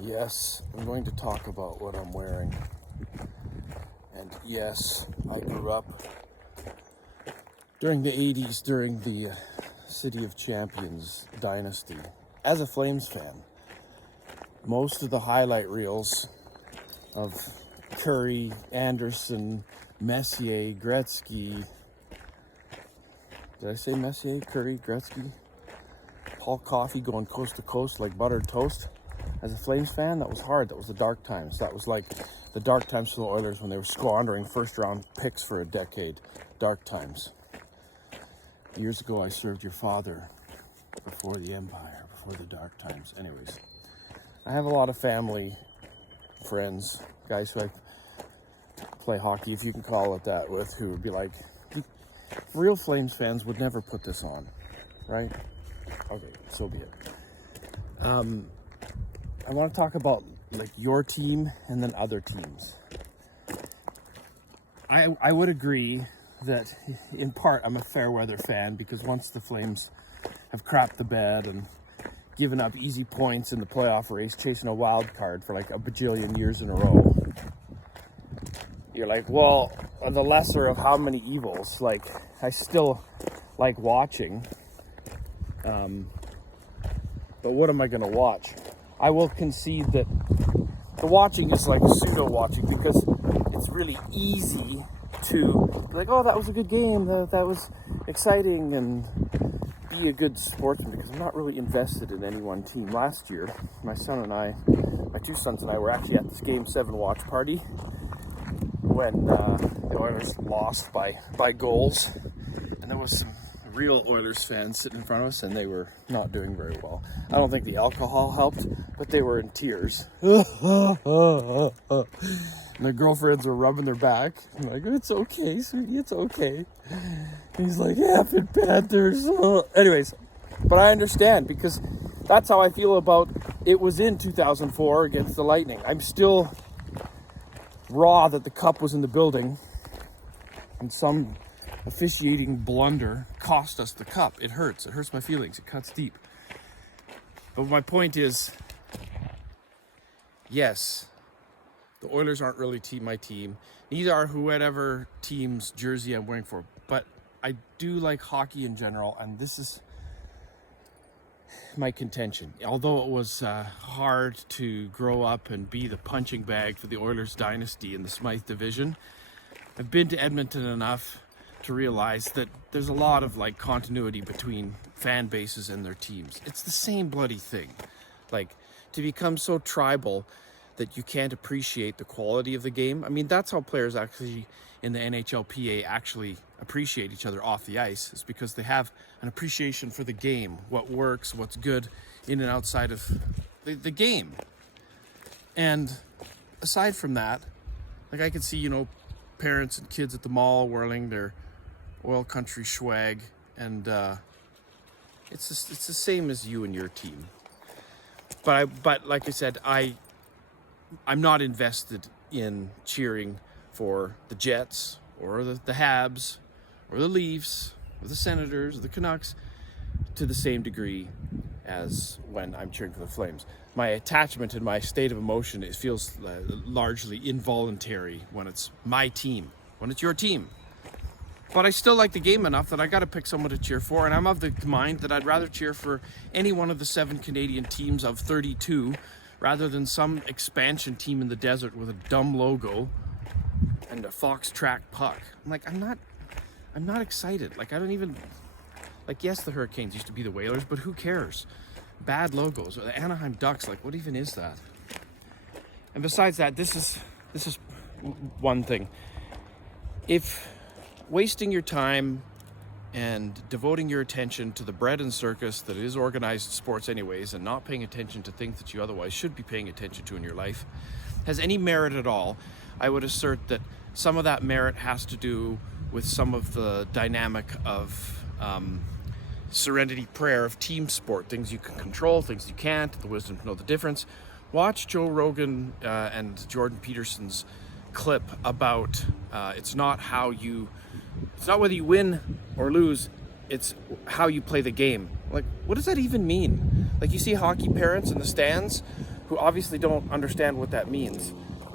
Yes, I'm going to talk about what I'm wearing. And yes, I grew up during the 80s, during the City of Champions dynasty, as a Flames fan. Most of the highlight reels of Curry, Anderson, Messier, Gretzky. Did I say Messier, Curry, Gretzky? Paul Coffey going coast to coast like buttered toast. As a Flames fan, that was hard. That was the dark times. That was like the dark times for the Oilers when they were squandering first-round picks for a decade. Dark times. Years ago, I served your father before the Empire, before the dark times. Anyways, I have a lot of family, friends, guys who I play hockey, if you can call it that, with, who would be like, real Flames fans would never put this on, right? Okay, so be it. I want to talk about like your team and then other teams. I would agree that in part I'm a fair weather fan because once the Flames have crapped the bed and given up easy points in the playoff race, chasing a wild card for like a bajillion years in a row, you're like, well, the lesser of how many evils. Like, I still like watching, but what am I going to watch? I will concede that the watching is like pseudo watching because it's really easy to be like, oh, that was a good game, that was exciting, and be a good sportsman because I'm not really invested in any one team. Last year, my two sons and I were actually at this Game 7 watch party when the Oilers lost by goals, and there was some real Oilers fans sitting in front of us, and they were not doing very well. I don't think the alcohol helped, but they were in tears. And their girlfriends were rubbing their back. I'm like, it's okay, sweetie, it's okay. And he's like, yeah, Fit Panthers. Anyways, but I understand because that's how I feel about it. Was in 2004 against the Lightning. I'm still raw that the cup was in the building and some officiating blunder cost us the cup. It hurts. It hurts my feelings. It cuts deep. But my point is, yes, the Oilers aren't really my team. Neither are whoever team's jersey I'm wearing for. But I do like hockey in general, and this is my contention. Although it was hard to grow up and be the punching bag for the Oilers dynasty in the Smythe division, I've been to Edmonton enough to realize that there's a lot of like continuity between fan bases and their teams. It's the same bloody thing. Like, to become so tribal that you can't appreciate the quality of the game. I mean, that's how players actually in the NHLPA actually appreciate each other off the ice, is because they have an appreciation for the game, what works, what's good in and outside of the game. And aside from that, like, I could see, parents and kids at the mall whirling their oil country swag, and it's the same as you and your team. But like I said, I'm not invested in cheering for the Jets or the Habs or the Leafs or the Senators or the Canucks to the same degree as when I'm cheering for the Flames. My attachment and my state of emotion, it feels largely involuntary when it's my team, when it's your team. But I still like the game enough that I got to pick someone to cheer for, and I'm of the mind that I'd rather cheer for any one of the 7 Canadian teams of 32 rather than some expansion team in the desert with a dumb logo and a fox track puck. I'm not excited. Like, I don't even, like, yes, the Hurricanes used to be the Whalers, but who cares? Bad logos. The Anaheim Ducks, like, what even is that? And besides that, this is one thing. If wasting your time and devoting your attention to the bread and circus that is organized sports anyways, and not paying attention to things that you otherwise should be paying attention to in your life, has any merit at all, I would assert that some of that merit has to do with some of the dynamic of serenity prayer of team sport, things you can control, things you can't, the wisdom to know the difference. Watch Joe Rogan and Jordan Peterson's clip about it's not whether you win or lose, it's how you play the game. Like, what does that even mean? Like, you see hockey parents in the stands who obviously don't understand what that means.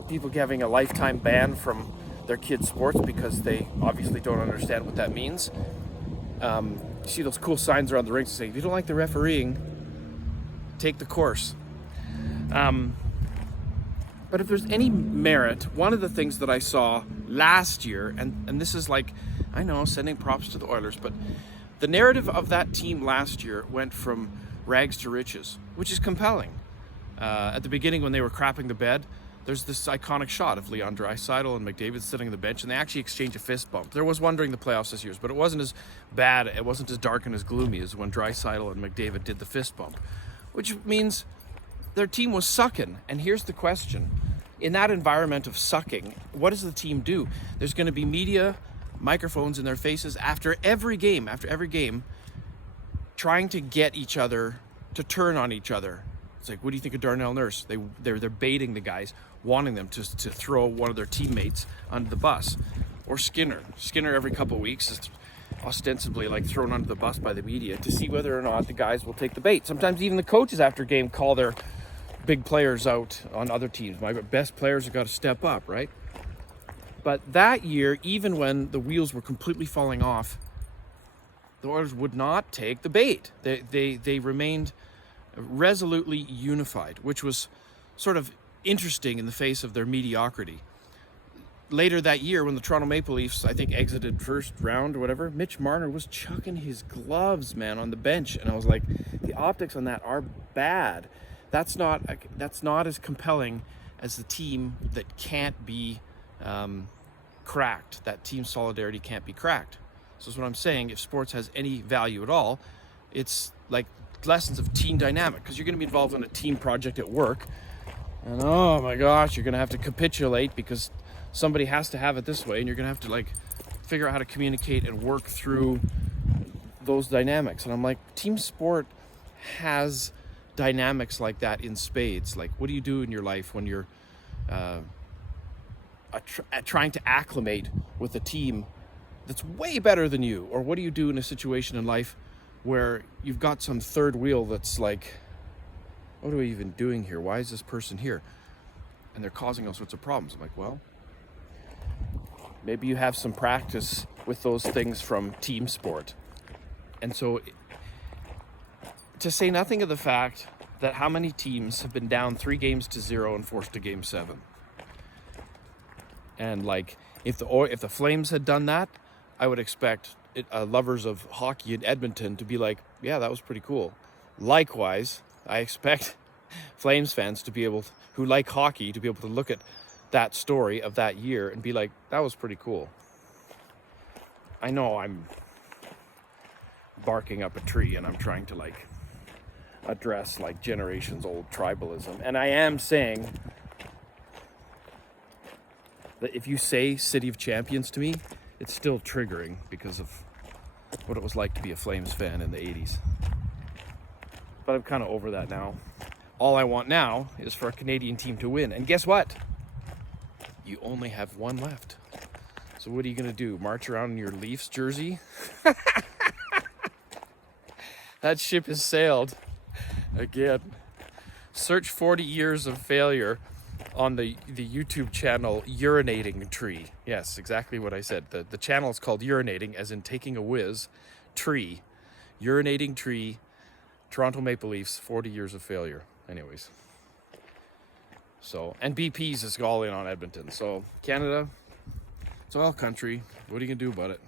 People having a lifetime ban from their kids' sports because they obviously don't understand what that means. You see those cool signs around the rinks saying, if you don't like the refereeing, take the course. But if there's any merit, one of the things that I saw last year, and this is like, I know, sending props to the Oilers, but the narrative of that team last year went from rags to riches, which is compelling. At the beginning, when they were crapping the bed, there's this iconic shot of Leon Draisaitl and McDavid sitting on the bench, and they actually exchange a fist bump. There was one during the playoffs this year, but it wasn't as bad, it wasn't as dark and as gloomy as when Draisaitl and McDavid did the fist bump, which means their team was sucking. And here's the question. In that environment of sucking, what does the team do? There's going to be media, microphones in their faces after every game, trying to get each other to turn on each other. It's like, what do you think of Darnell Nurse? They're baiting the guys, wanting them to throw one of their teammates under the bus. Or Skinner. Skinner every couple of weeks is ostensibly like thrown under the bus by the media to see whether or not the guys will take the bait. Sometimes even the coaches after game call their big players out on other teams. My best players have got to step up, right? But that year, even when the wheels were completely falling off, the Oilers would not take the bait. They remained resolutely unified, which was sort of interesting in the face of their mediocrity. Later that year, when the Toronto Maple Leafs, I think, exited first round or whatever, Mitch Marner was chucking his gloves, man, on the bench. And I was like, the optics on that are bad. That's not as compelling as the team that can't be cracked. That team solidarity can't be cracked. So that's what I'm saying. If sports has any value at all, it's like lessons of team dynamic, because you're going to be involved in a team project at work. And oh my gosh, you're going to have to capitulate because somebody has to have it this way, and you're going to have to like figure out how to communicate and work through those dynamics. And I'm like, team sport has dynamics like that in spades. Like, what do you do in your life when you're trying to acclimate with a team that's way better than you? Or what do you do in a situation in life where you've got some third wheel that's like, what are we even doing here? Why is this person here? And they're causing all sorts of problems. I'm like, well, maybe you have some practice with those things from team sport. And so, to say nothing of the fact that how many teams have been down 3-0 and forced to game 7. And like, if the Flames had done that, I would expect lovers of hockey in Edmonton to be like, yeah, that was pretty cool. Likewise, I expect Flames fans to be able to, who like hockey, to be able to look at that story of that year and be like, that was pretty cool. I know I'm barking up a tree and I'm trying to like address like generations old tribalism, and I am saying that if you say City of Champions to me, it's still triggering because of what it was like to be a Flames fan in the 80s. But I'm kind of over that now. All I want now is for a Canadian team to win. And guess what? You only have one left. So what are you going to do? March around in your Leafs jersey? That ship has sailed again. Search 40 years of failure on the YouTube channel Urinating Tree. Yes, exactly what I said. The channel is called Urinating, as in taking a whiz, Tree. Urinating Tree, Toronto Maple Leafs, 40 years of failure. Anyways. So, and BP's is all in on Edmonton. So, Canada, it's oil country. What are you going to do about it?